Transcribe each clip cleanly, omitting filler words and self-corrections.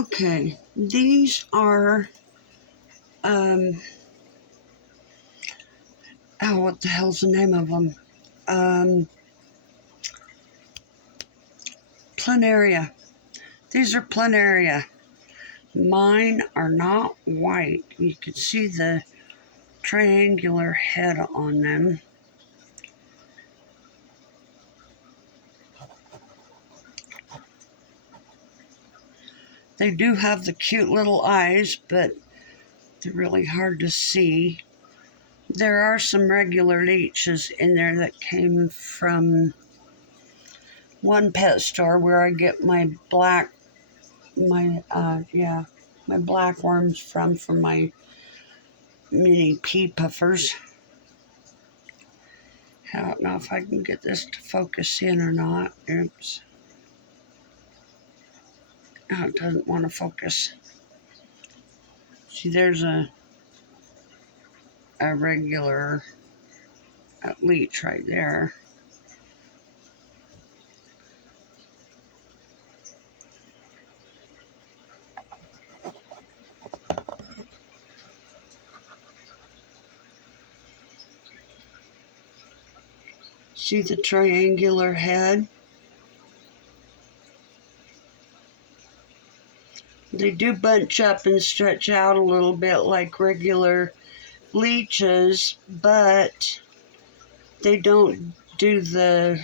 Okay, these are, what the hell's the name of them? Planaria. These are Planaria. Mine are not white. You can see the triangular head on them. They do have the cute little eyes, but they're really hard to see. There are some regular leeches in there that came from one pet store where I get my black worms from my mini pea puffers. I don't know if I can get this to focus in or not. Oops. Oh, it doesn't want to focus. See, there's a regular leech right there. See the triangular head? They do bunch up and stretch out a little bit like regular leeches, but they don't do the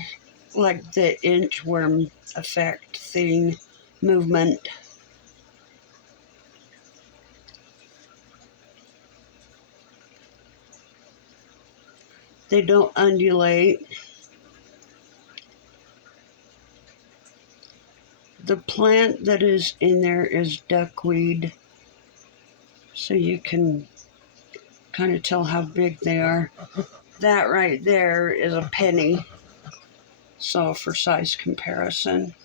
inchworm effect thing, movement. They don't undulate. The plant that is in there is duckweed, so you can kind of tell how big they are. That right there is a penny, so for size comparison.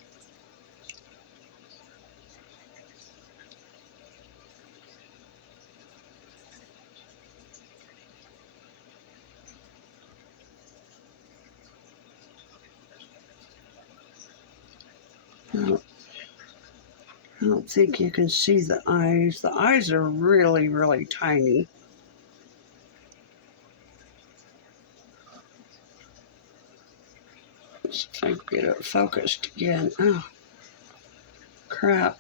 I don't think you can see the eyes. The eyes are really, really tiny. Let's see if I can get it focused again. Oh, crap.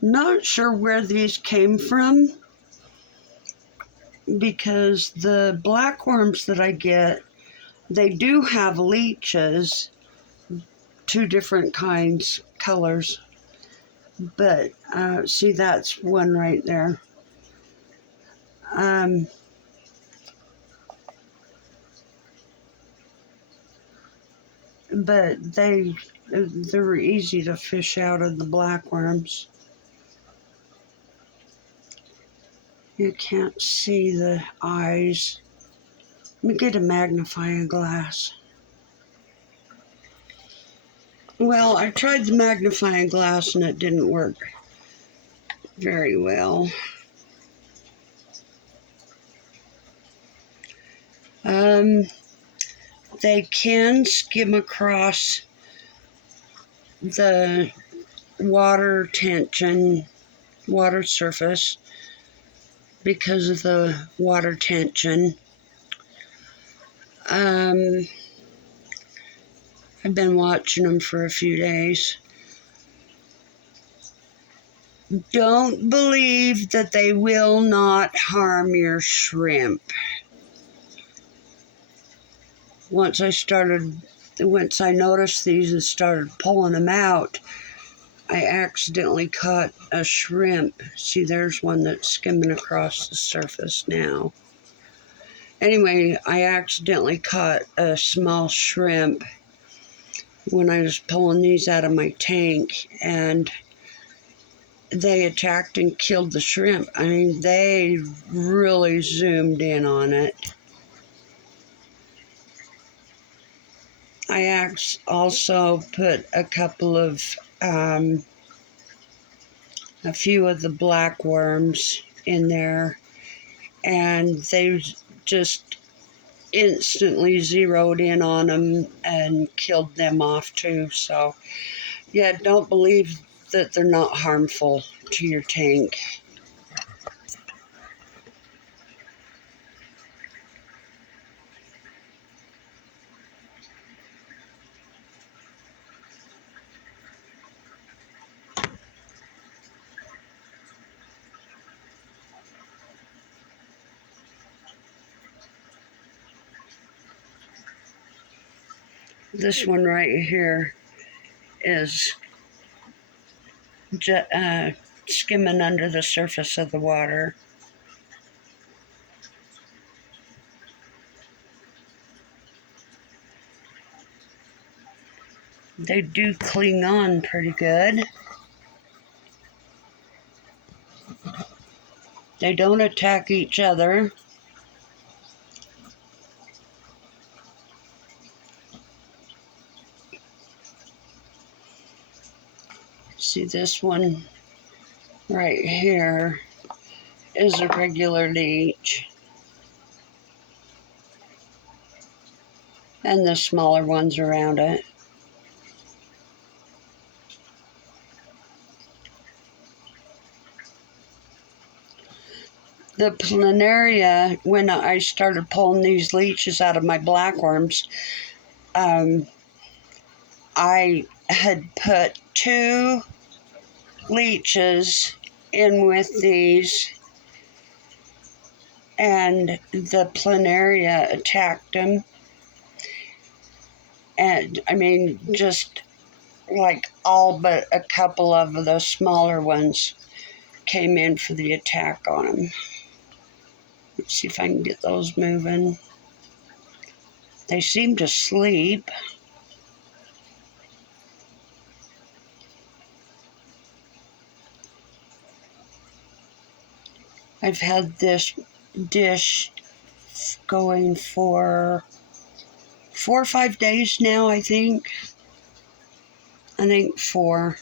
Not sure where these came from, because the black worms that I get, they do have leeches, two different kinds, colors, but see, that's one right there. But they're easy to fish out of the black worms. You can't see the eyes. Let me get a magnifying glass. Well, I tried the magnifying glass and it didn't work very well. They can skim across the water surface because of the water tension. I've been watching them for a few days. Don't believe that they will not harm your shrimp. Once I noticed these and started pulling them out, I accidentally caught a shrimp. See, there's one that's skimming across the surface now. Anyway, I accidentally caught a small shrimp when I was pulling these out of my tank, and they attacked and killed the shrimp. I mean, they really zoomed in on it. I also put a few of the black worms in there, and they just instantly zeroed in on them and killed them off too. So yeah, don't believe that they're not harmful to your tank. This one right here is skimming under the surface of the water. They do cling on pretty good. They don't attack each other. See, this one right here is a regular leech. And the smaller ones around it. The planaria, when I started pulling these leeches out of my blackworms, I had put 2 leeches in with these, and the planaria attacked them. And I mean, just like all but a couple of the smaller ones came in for the attack on them. Let's see if I can get those moving. They seem to sleep. I've had this dish going for 4 or 5 days now, I think. I think 4.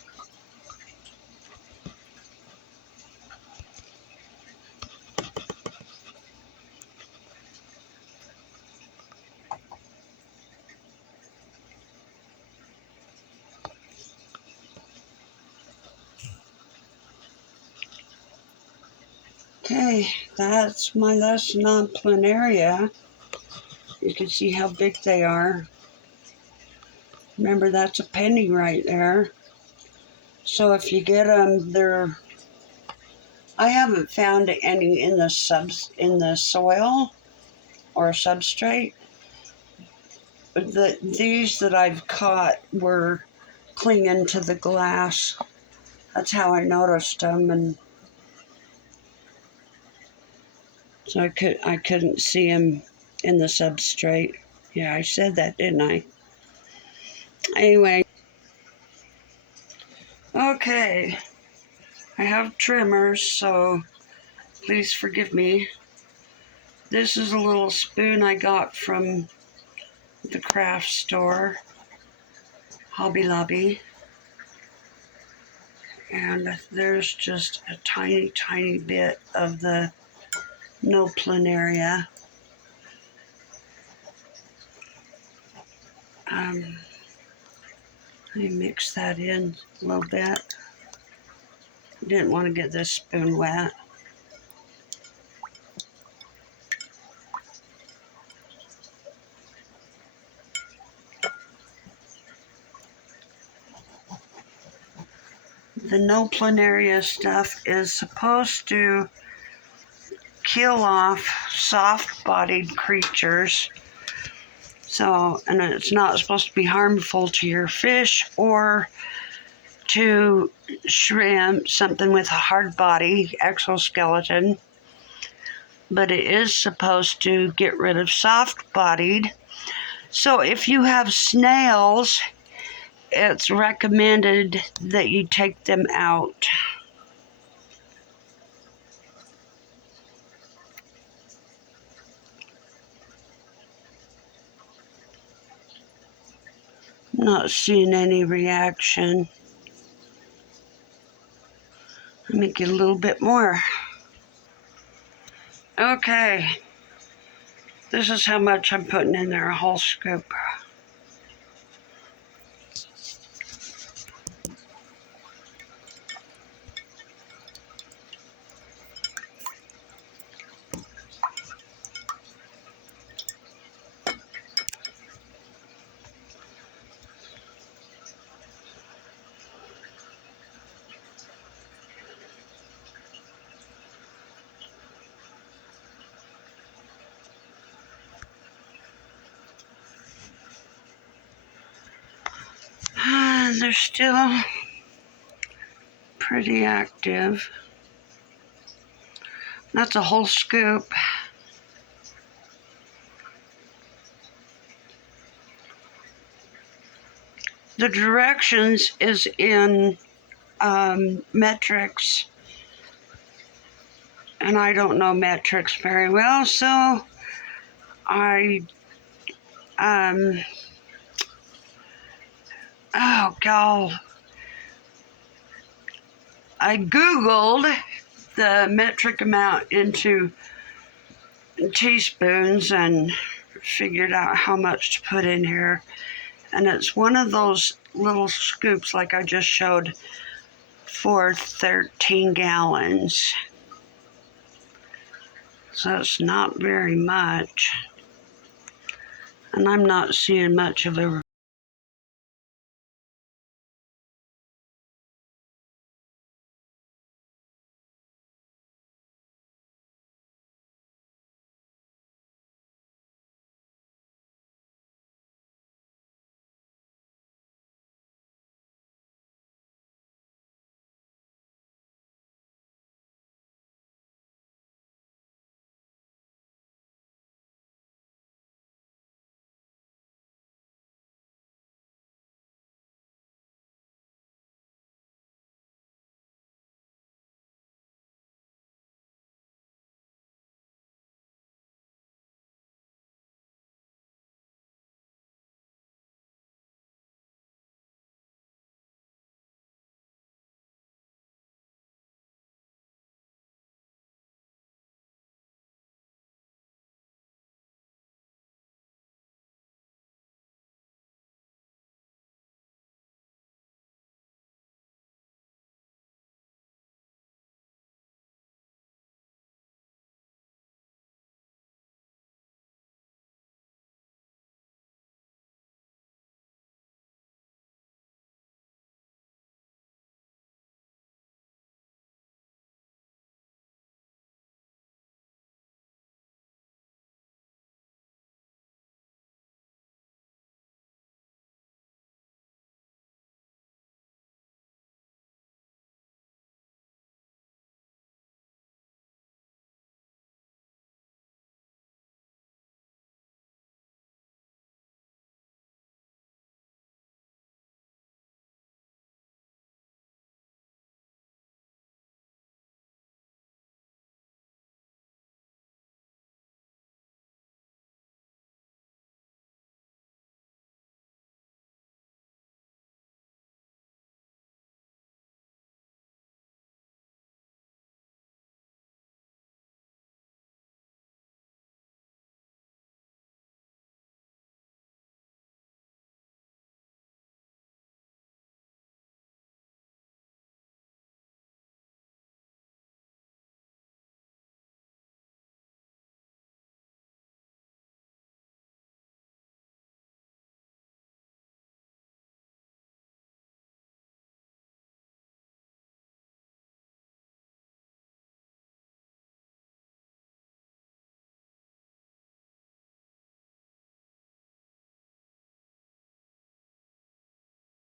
Okay, that's my lesson on planaria. You can see how big they are. Remember, that's a penny right there. So if you get them, I haven't found any in the soil or substrate. But these that I've caught were clinging to the glass. That's how I noticed them, and so I couldn't see them in the substrate. Yeah, I said that, didn't I? Anyway, okay. I have trimmers, so please forgive me. This is a little spoon I got from the craft store, Hobby Lobby. And there's just a tiny, tiny bit of the No Planaria. Let me mix that in a little bit. Didn't want to get this spoon wet. The No Planaria stuff is supposed to kill off soft-bodied creatures. So, and it's not supposed to be harmful to your fish or to shrimp, something with a hard body, exoskeleton. But it is supposed to get rid of soft-bodied. So if you have snails, it's recommended that you take them out. Not seeing any reaction. Let me get a little bit more. Okay. This is how much I'm putting in there, a whole scoop. They're still pretty active. That's a whole scoop. The directions is in metrics, and I don't know metrics very well, so I oh god, I googled the metric amount into teaspoons and figured out how much to put in here, and it's one of those little scoops like I just showed for 13 gallons, so it's not very much, and I'm not seeing much of a